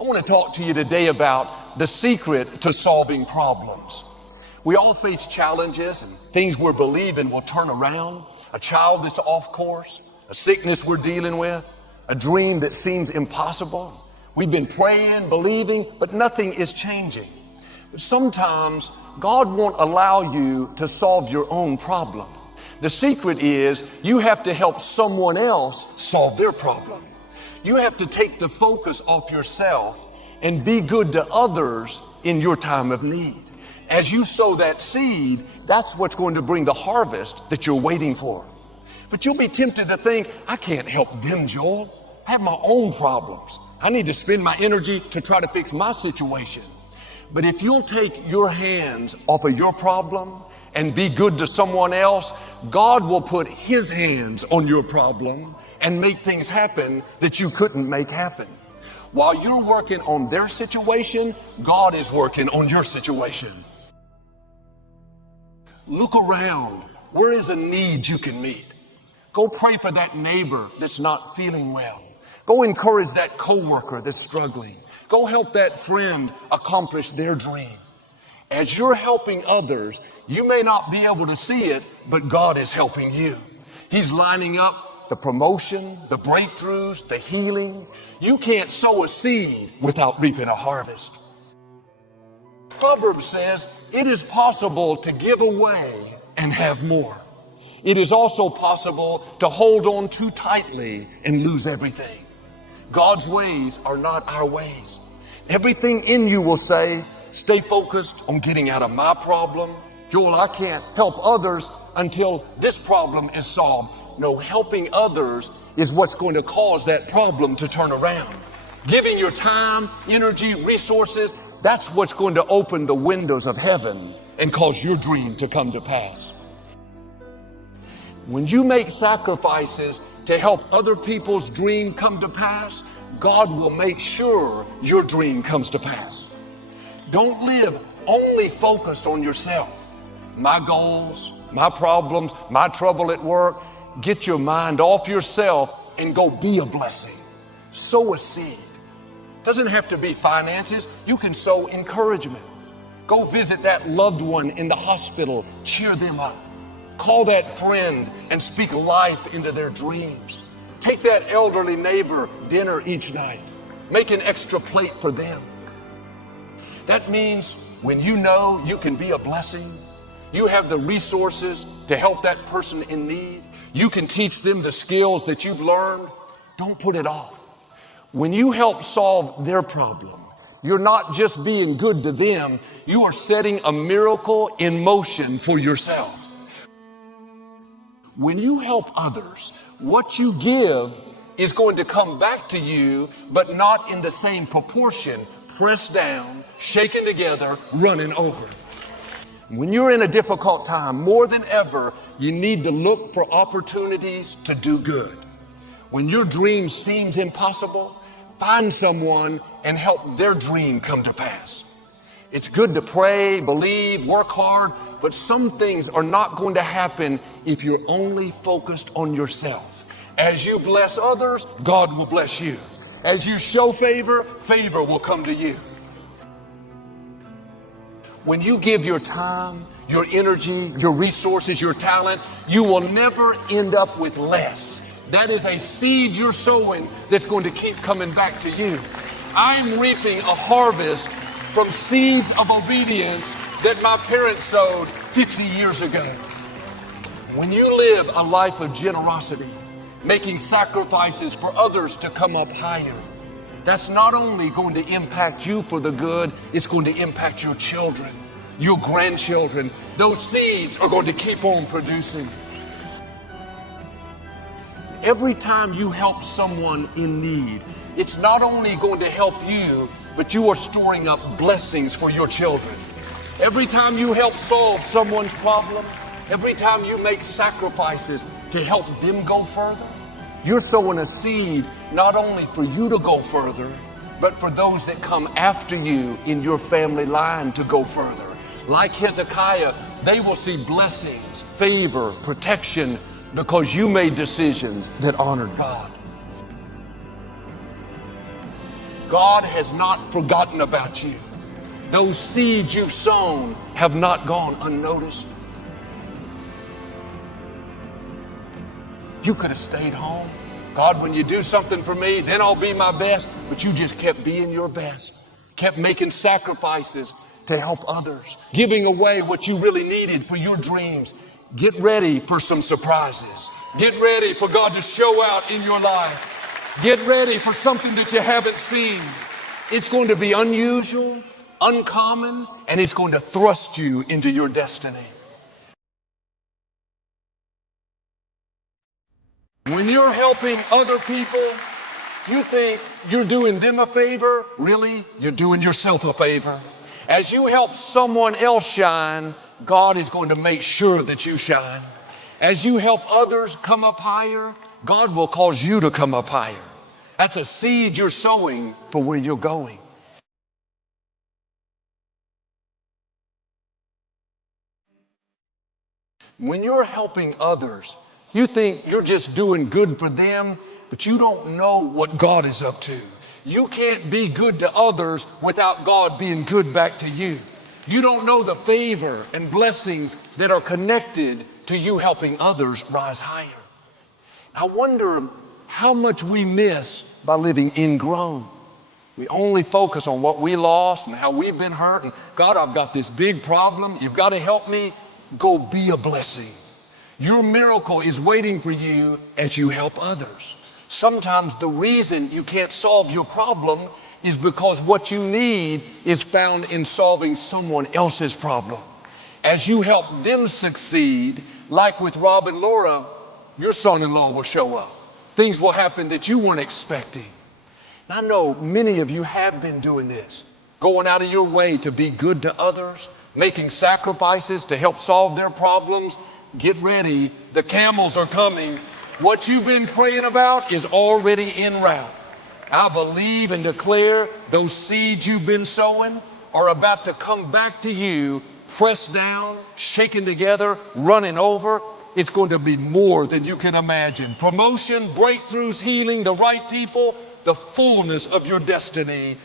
I want to talk to you today about the secret to solving problems. We all face challenges and things we're believing will turn around. A child that's off course, a sickness we're dealing with, a dream that seems impossible. We've been praying, believing, but nothing is changing. But sometimes God won't allow you to solve your own problem. The secret is you have to help someone else solve their problem. You have to take the focus off yourself and be good to others in your time of need. As you sow that seed, that's what's going to bring the harvest that you're waiting for. But you'll be tempted to think, I can't help them, Joel. I have my own problems. I need to spend my energy to try to fix my situation. But if you'll take your hands off of your problem and be good to someone else, God will put His hands on your problem and make things happen that you couldn't make happen. While you're working on their situation, God is working on your situation. Look around. Where is a need you can meet? Go pray for that neighbor that's not feeling well. Go encourage that coworker that's struggling. Go help that friend accomplish their dream. As you're helping others, you may not be able to see it, but God is helping you. He's lining up the promotion, the breakthroughs, the healing. You can't sow a seed without reaping a harvest. Proverbs says it is possible to give away and have more. It is also possible to hold on too tightly and lose everything. God's ways are not our ways. Everything in you will say, stay focused on getting out of my problem. Joel, I can't help others until this problem is solved. No, helping others is what's going to cause that problem to turn around. Giving your time, energy, resources, that's what's going to open the windows of heaven and cause your dream to come to pass. When you make sacrifices to help other people's dream come to pass, God will make sure your dream comes to pass. Don't live only focused on yourself. My goals, my problems, my trouble at work. Get your mind off yourself and go be a blessing. Sow a seed. Doesn't have to be finances. You can sow encouragement. Go visit that loved one in the hospital. Cheer them up. Call that friend and speak life into their dreams. Take that elderly neighbor dinner each night. Make an extra plate for them. That means when you know you can be a blessing, you have the resources to help that person in need. You can teach them the skills that you've learned. Don't put it off. When you help solve their problem, you're not just being good to them, you are setting a miracle in motion for yourself. When you help others, what you give is going to come back to you, but not in the same proportion, pressed down, shaken together, running over. When you're in a difficult time, more than ever, you need to look for opportunities to do good. When your dream seems impossible, find someone and help their dream come to pass. It's good to pray, believe, work hard, but some things are not going to happen if you're only focused on yourself. As you bless others, God will bless you. As you show favor, favor will come to you. When you give your time, your energy, your resources, your talent, you will never end up with less. That is a seed you're sowing that's going to keep coming back to you. I'm reaping a harvest from seeds of obedience that my parents sowed 50 years ago. When you live a life of generosity, making sacrifices for others to come up higher, that's not only going to impact you for the good, it's going to impact your children, your grandchildren. Those seeds are going to keep on producing. Every time you help someone in need, it's not only going to help you, but you are storing up blessings for your children. Every time you help solve someone's problem, every time you make sacrifices to help them go further, you're sowing a seed not only for you to go further, but for those that come after you in your family line to go further. Like Hezekiah, they will see blessings, favor, protection, because you made decisions that honored God. God has not forgotten about you. Those seeds you've sown have not gone unnoticed. You could have stayed home. God, when you do something for me, then I'll be my best. But you just kept being your best, kept making sacrifices to help others, giving away what you really needed for your dreams. Get ready for some surprises. Get ready for God to show out in your life. Get ready for something that you haven't seen. It's going to be unusual, uncommon, and it's going to thrust you into your destiny. When you're helping other people, you think you're doing them a favor. Really, you're doing yourself a favor. As you help someone else shine, God is going to make sure that you shine. As you help others come up higher, God will cause you to come up higher. That's a seed you're sowing for where you're going. When you're helping others, you think you're just doing good for them, but you don't know what God is up to. You can't be good to others without God being good back to you. You don't know the favor and blessings that are connected to you helping others rise higher. I wonder how much we miss by living ingrown. We only focus on what we lost and how we've been hurt. And God, I've got this big problem. You've got to help me. Go be a blessing. Your miracle is waiting for you as you help others. Sometimes the reason you can't solve your problem is because what you need is found in solving someone else's problem. As you help them succeed, like with Rob and Laura, your son-in-law will show up. Things will happen that you weren't expecting. And I know many of you have been doing this, going out of your way to be good to others, making sacrifices to help solve their problems. Get ready. The camels are coming. What you've been praying about is already en route. I believe and declare those seeds you've been sowing are about to come back to you, pressed down, shaken together, running over. It's going to be more than you can imagine. Promotion, breakthroughs, healing, the right people, the fullness of your destiny